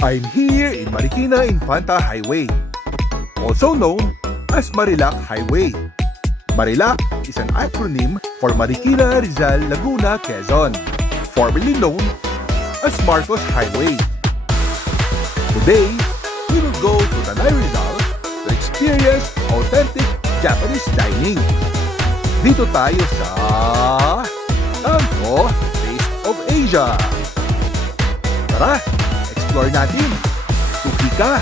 I'm here in Marikina Infanta Highway, also known as Marilac Highway. Marilac is an acronym for Marikina Rizal Laguna Quezon, formerly known as Marcos Highway. Today, we will go to Tanay Rizal to experience authentic Japanese dining. Dito tayo sa Tanto Taste of Asia. Tara, explore natin. Tuki ka!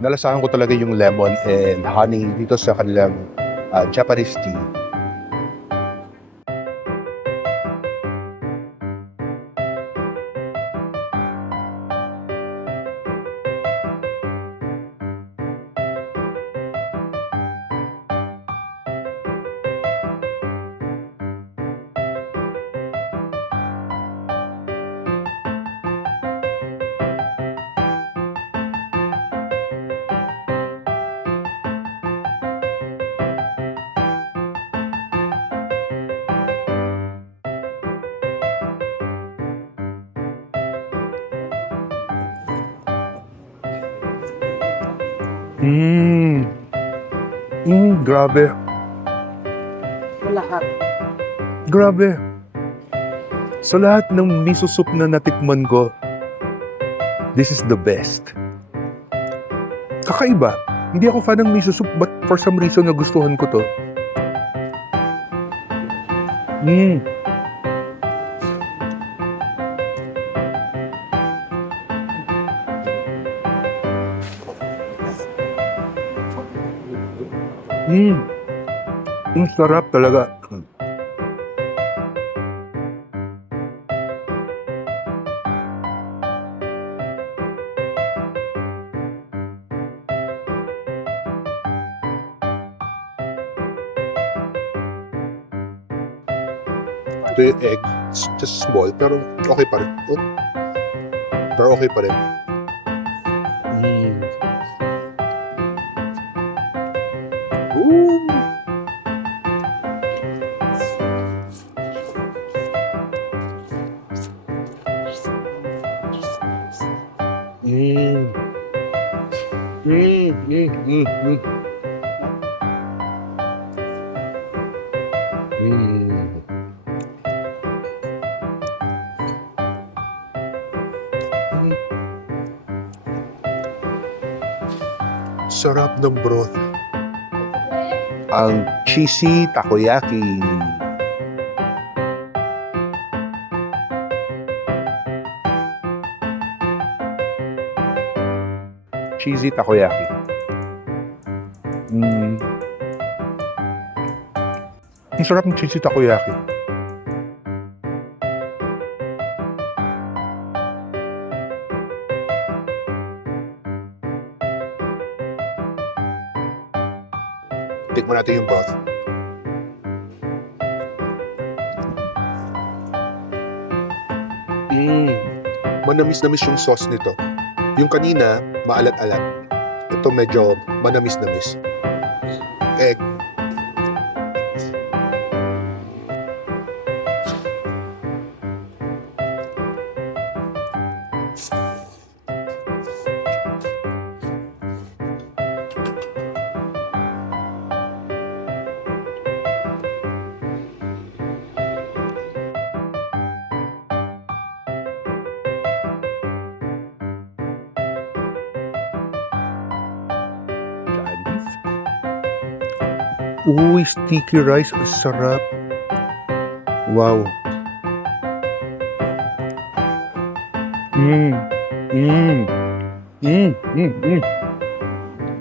Nalasahan ko talaga yung lemon and honey dito sa kanilang Japanese tea. Grabe. Lahat. Grabe. Sa lahat ng miso soup na natikman ko, this is the best. Kakaiba. Hindi ako fan ng miso soup but for some reason nagustuhan ko to. Ang sarap talaga. Ito yung egg, it's just small, pero okay pa rin. Oh. Pero okay pa rin. Ooh. Sarap ng broth. Ang cheesy takoyaki. Cheesy takoyaki. Ang sarap ng cheesy takoyaki. Tikman natin yung broth. Manamis-namis yung sauce nito. Yung kanina, maalat-alat. Ito medyo manamis-namis. Egg. Candies. Uy, sticky rice. Ang sarap. Wow.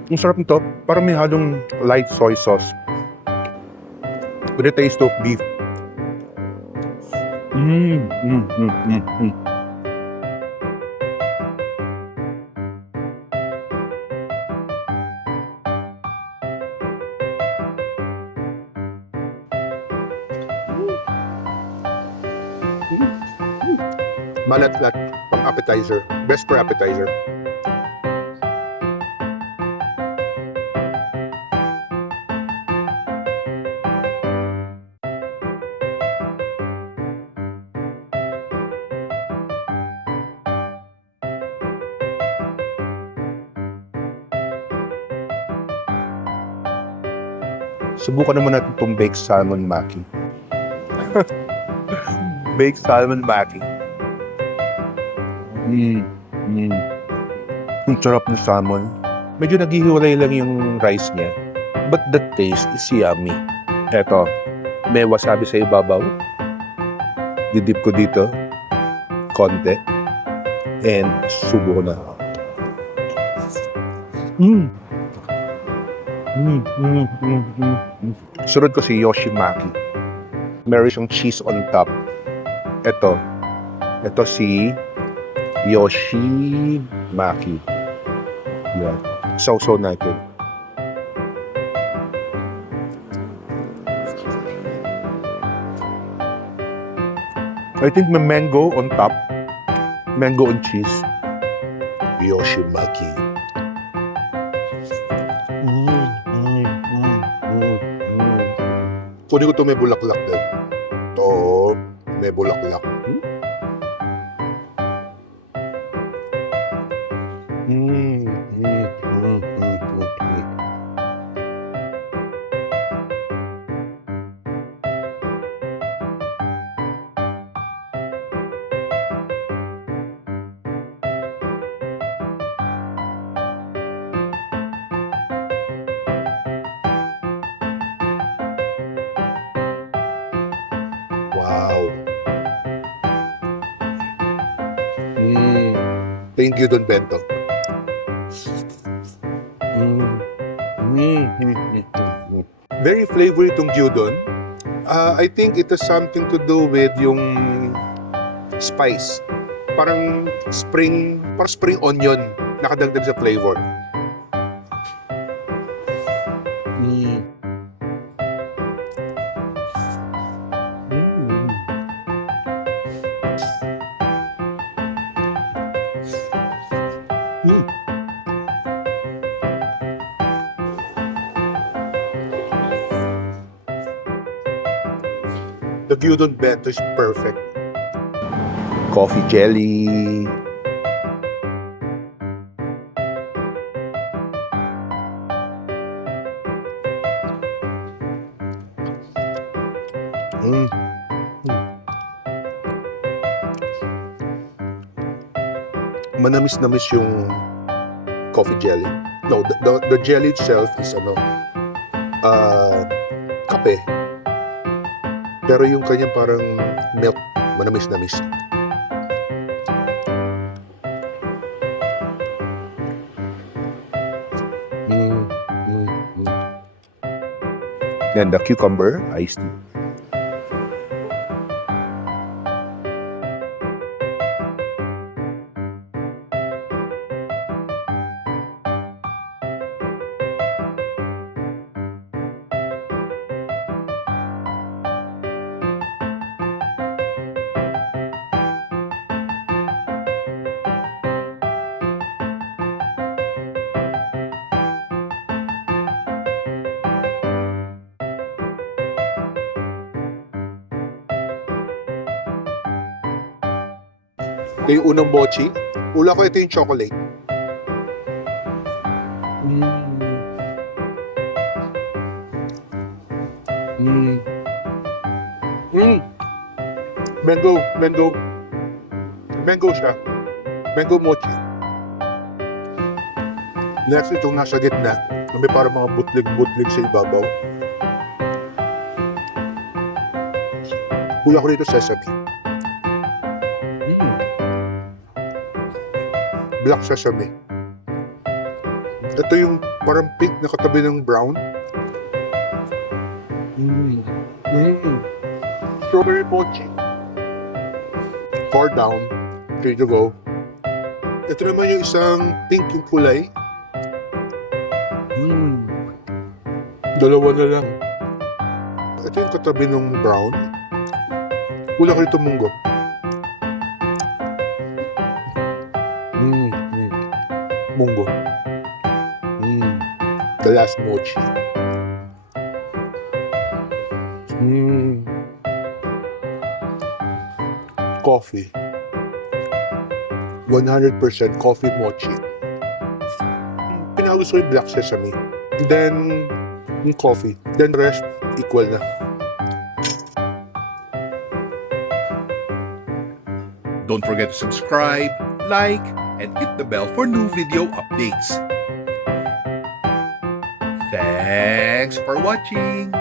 Ang sarap nito. Parang may halong light soy sauce. With the taste of beef. Malat-lat pang appetizer. Best for appetizer. Subukan naman natin itong baked salmon maki. Baked salmon maki. Ang sarap ng salmon. Medyo naghihiwalay lang yung rice niya. But the taste is yummy. Eto, may wasabi sa ibabaw. Didip ko dito. Konti. And subo ko na. Sunod ko si Yoshimaki. Meron siyang cheese on top. Ito si Yoshimaki. Yan. Sausaw natin. I think may mango on top. Mango and cheese. Yoshimaki. Kunin ko ito may bulaklak din. Ito, may bulaklak. Wow. Thank you, Don Bento. Very flavory itong gyudon. I think it has something to do with yung spice. Parang spring onion nakadagdag sa flavor. The gyudon bento is perfect. Coffee jelly. Manamis-namis yung coffee jelly. No, the jelly itself is kape. Pero yung kanyang parang milk, manamis-namis. And the cucumber iced tea. Ito yung unang mochi. Ula ko, ito yung chocolate. Mango siya. Mango mochi. Next, itong nasa gitna. May parang mga butlig-butlig sa ibabaw. Ula ko rito sesame. Black sesame. Ito yung parang pink na katabi ng brown. Strawberry mochi. 4 down. 3 to go. Ito naman yung isang pink yung kulay. Dalawa na lang. Ito yung katabi ng brown. Ula ko rito munggo. Munggo. The last mochi. Coffee. 100% coffee mochi. Pinagusto ko yung black sesame. Then, yung coffee. Then, rest, equal na. Don't forget to subscribe, like, and hit the bell for new video updates. Thanks for watching!